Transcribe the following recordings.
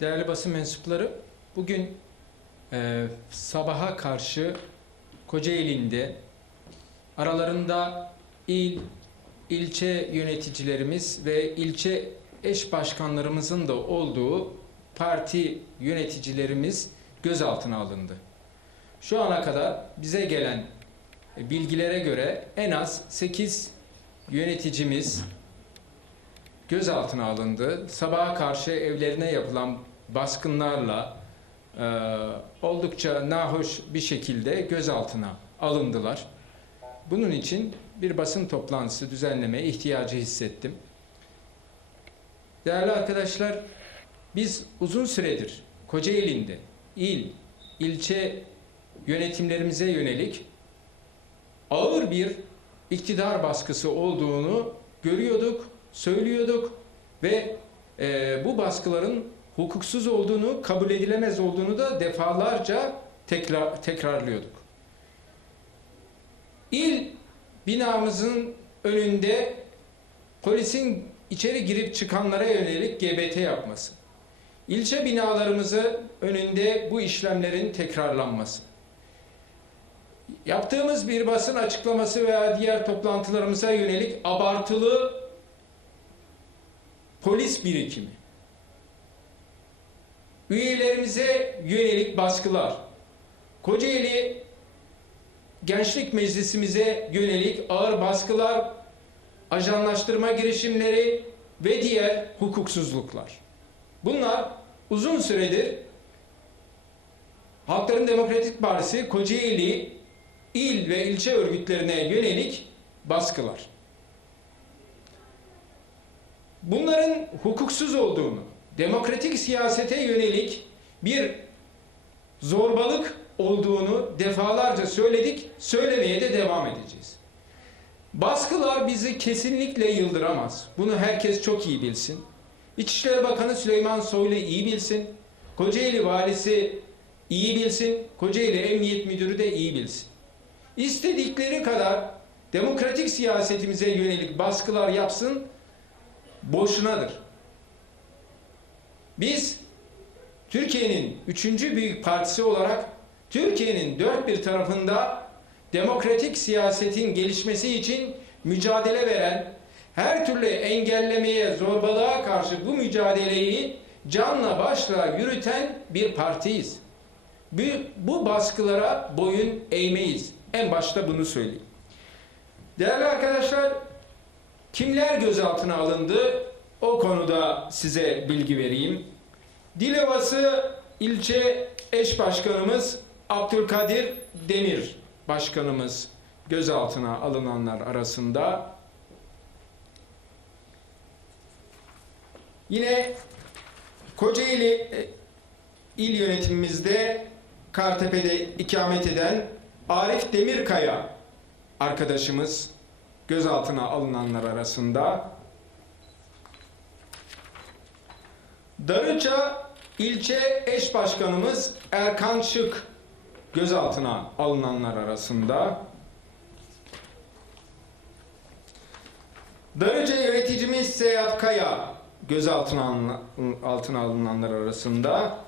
değerli basın mensupları, bugün e, sabaha karşı Kocaeli'nde aralarında il, ilçe yöneticilerimiz ve ilçe eş başkanlarımızın da olduğu parti yöneticilerimiz gözaltına alındı. Şu ana kadar bize gelen bilgilere göre en az 8 yöneticimiz gözaltına alındı. Sabaha karşı evlerine yapılan baskınlarla e, oldukça nahoş bir şekilde gözaltına alındılar. Bunun için bir basın toplantısı düzenlemeye ihtiyacı hissettim. Değerli arkadaşlar, biz uzun süredir Kocaeli'nde il, ilçe yönetimlerimize yönelik ağır bir iktidar baskısı olduğunu görüyorduk, söylüyorduk ve e, bu baskıların hukuksuz olduğunu, kabul edilemez olduğunu da defalarca tekrar, tekrarlıyorduk. İl binamızın önünde polisin içeri girip çıkanlara yönelik GBT yapması. İlçe binalarımızı önünde bu işlemlerin tekrarlanması. Yaptığımız bir basın açıklaması veya diğer toplantılarımıza yönelik abartılı polis birikimi. Üyelerimize yönelik baskılar. Kocaeli Gençlik Meclisimize yönelik ağır baskılar, ajanlaştırma girişimleri ve diğer hukuksuzluklar. Bunlar uzun süredir Halkların Demokratik Partisi Kocaeli il ve ilçe örgütlerine yönelik baskılar. Bunların hukuksuz olduğunu, demokratik siyasete yönelik bir zorbalık olduğunu defalarca söyledik, söylemeye de devam edeceğiz. Baskılar bizi kesinlikle yıldıramaz. Bunu herkes çok iyi bilsin. İçişleri Bakanı Süleyman Soylu iyi bilsin. Kocaeli Valisi iyi bilsin. Kocaeli Emniyet Müdürü de iyi bilsin. İstedikleri kadar demokratik siyasetimize yönelik baskılar yapsın, boşunadır. Biz Türkiye'nin üçüncü büyük partisi olarak Türkiye'nin dört bir tarafında demokratik siyasetin gelişmesi için mücadele veren, her türlü engellemeye, zorbalığa karşı bu mücadeleyi canla başla yürüten bir partiyiz. Bu, bu baskılara boyun eğmeyiz. En başta bunu söyleyeyim. Değerli arkadaşlar, kimler gözaltına alındı? O konuda size bilgi vereyim. Dilovası ilçe eş başkanımız Abdülkadir Demir başkanımız gözaltına alınanlar arasında. Yine Kocaeli e, il yönetimimizde Kartepe'de ikamet eden Arif Demirkaya arkadaşımız gözaltına alınanlar arasında. Darıca ilçe eş başkanımız Erkan Şık gözaltına alınanlar arasında. Darıca yöneticimiz Seyat Kaya gözaltına altına alınanlar arasında.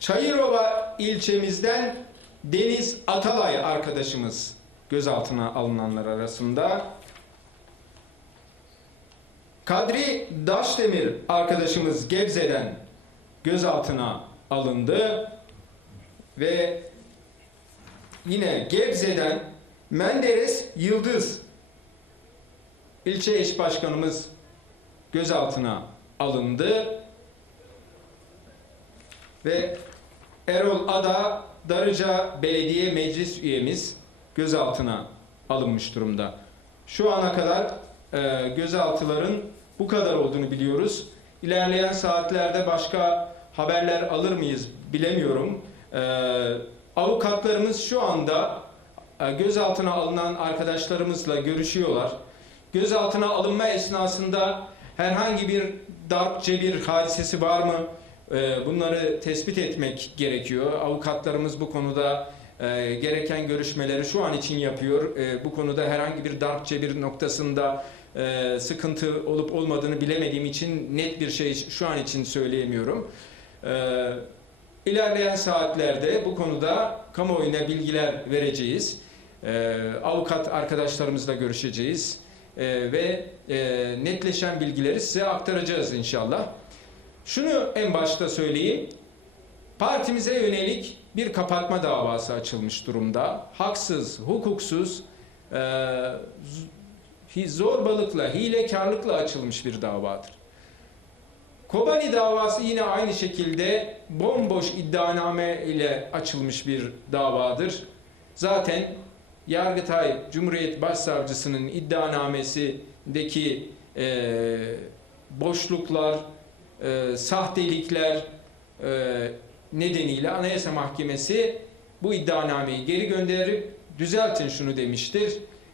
Çayırova ilçemizden Deniz Atalay arkadaşımız gözaltına alınanlar arasında. Kadri Daşdemir arkadaşımız Gebze'den gözaltına alındı ve yine Gebze'den Menderes Yıldız ilçe eş başkanımız gözaltına alındı ve Erol Ada Darıca Belediye Meclis üyemiz gözaltına alınmış durumda. Şu ana kadar e, gözaltıların bu kadar olduğunu biliyoruz. İlerleyen saatlerde başka haberler alır mıyız bilemiyorum. E, avukatlarımız şu anda e, gözaltına alınan arkadaşlarımızla görüşüyorlar. Gözaltına alınma esnasında herhangi bir darp cebir hadisesi var mı? E, bunları tespit etmek gerekiyor. Avukatlarımız bu konuda e, gereken görüşmeleri şu an için yapıyor. E, bu konuda herhangi bir darp cebir noktasında e, sıkıntı olup olmadığını bilemediğim için net bir şey şu an için söyleyemiyorum. Ee, ilerleyen saatlerde bu konuda kamuoyuna bilgiler vereceğiz. Ee, avukat arkadaşlarımızla görüşeceğiz. Ee, ve e, netleşen bilgileri size aktaracağız inşallah. Şunu en başta söyleyeyim. Partimize yönelik bir kapatma davası açılmış durumda. Haksız, hukuksuz, e, zorbalıkla, hilekarlıkla açılmış bir davadır. Kobani davası yine aynı şekilde bomboş iddianame ile açılmış bir davadır. Zaten Yargıtay Cumhuriyet Başsavcısının iddianamesindeki e, boşluklar, e, sahtelikler e, nedeniyle Anayasa Mahkemesi bu iddianameyi geri gönderip düzeltin şunu demiştir.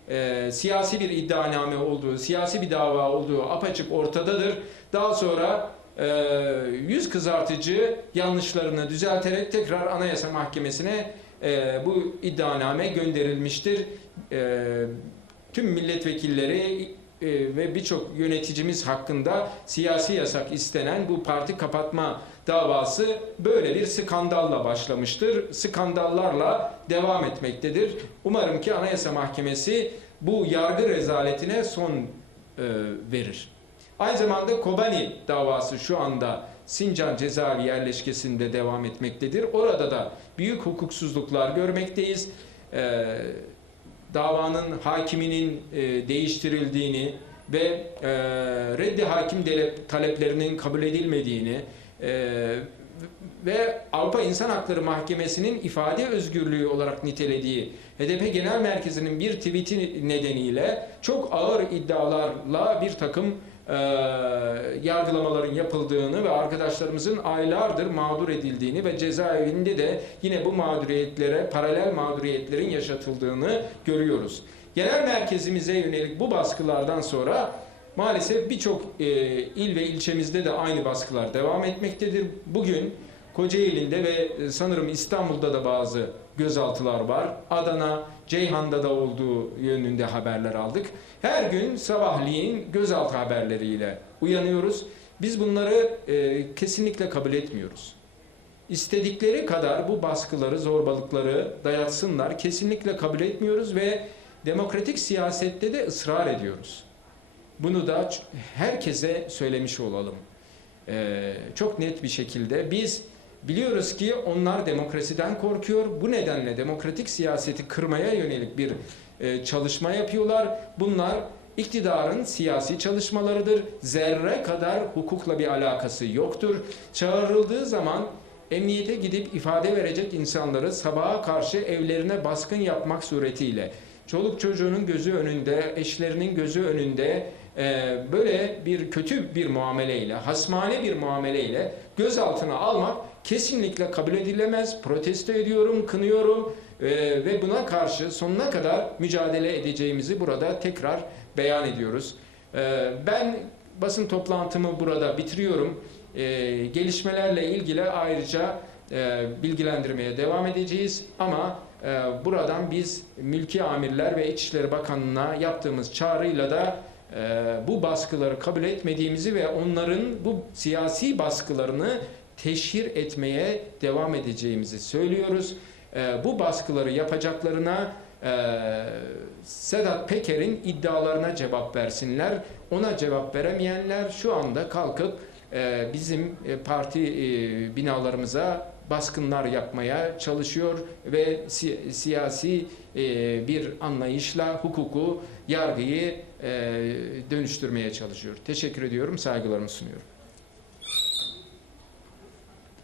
E, siyasi bir iddianame olduğu, siyasi bir dava olduğu apaçık ortadadır. Daha sonra e, yüz kızartıcı yanlışlarını düzelterek tekrar Anayasa Mahkemesi'ne e, bu iddianame gönderilmiştir. E, tüm milletvekilleri e, ve birçok yöneticimiz hakkında siyasi yasak istenen bu parti kapatma davası böyle bir skandalla başlamıştır. Skandallarla devam etmektedir. Umarım ki Anayasa Mahkemesi bu yargı rezaletine son e, verir. Aynı zamanda Kobani davası şu anda Sincan cezaevi yerleşkesinde devam etmektedir. Orada da büyük hukuksuzluklar görmekteyiz. Ee, davanın hakiminin e, değiştirildiğini ve e, reddi hakim taleplerinin kabul edilmediğini e, ve Avrupa İnsan Hakları Mahkemesi'nin ifade özgürlüğü olarak nitelediği HDP Genel Merkezi'nin bir tweet'i nedeniyle çok ağır iddialarla bir takım e, yargılamaların yapıldığını ve arkadaşlarımızın aylardır mağdur edildiğini ve cezaevinde de yine bu mağduriyetlere, paralel mağduriyetlerin yaşatıldığını görüyoruz. Genel merkezimize yönelik bu baskılardan sonra maalesef birçok e, il ve ilçemizde de aynı baskılar devam etmektedir. Bugün Kocaeli'nde ve e, sanırım İstanbul'da da bazı gözaltılar var. Adana, Ceyhan'da da olduğu yönünde haberler aldık. Her gün sabahleyin gözaltı haberleriyle uyanıyoruz. Biz bunları e, kesinlikle kabul etmiyoruz. İstedikleri kadar bu baskıları, zorbalıkları dayatsınlar. Kesinlikle kabul etmiyoruz ve demokratik siyasette de ısrar ediyoruz. Bunu da herkese söylemiş olalım. Ee, çok net bir şekilde biz biliyoruz ki onlar demokrasiden korkuyor. Bu nedenle demokratik siyaseti kırmaya yönelik bir e, çalışma yapıyorlar. Bunlar iktidarın siyasi çalışmalarıdır. Zerre kadar hukukla bir alakası yoktur. Çağrıldığı zaman emniyete gidip ifade verecek insanları sabaha karşı evlerine baskın yapmak suretiyle çoluk çocuğunun gözü önünde, eşlerinin gözü önünde e, böyle bir kötü bir muameleyle, hasmane bir muameleyle gözaltına almak kesinlikle kabul edilemez. Protesto ediyorum, kınıyorum e, ve buna karşı sonuna kadar mücadele edeceğimizi burada tekrar beyan ediyoruz. E, ben basın toplantımı burada bitiriyorum. E, gelişmelerle ilgili ayrıca e, bilgilendirmeye devam edeceğiz ama buradan biz mülki amirler ve İçişleri Bakanlığı'na yaptığımız çağrıyla da e, bu baskıları kabul etmediğimizi ve onların bu siyasi baskılarını teşhir etmeye devam edeceğimizi söylüyoruz. E, bu baskıları yapacaklarına e, Sedat Peker'in iddialarına cevap versinler. Ona cevap veremeyenler şu anda kalkıp e, bizim parti binalarımıza baskınlar yapmaya çalışıyor ve si- siyasi e, bir anlayışla hukuku, yargıyı e, dönüştürmeye çalışıyor. Teşekkür ediyorum, saygılarımı sunuyorum.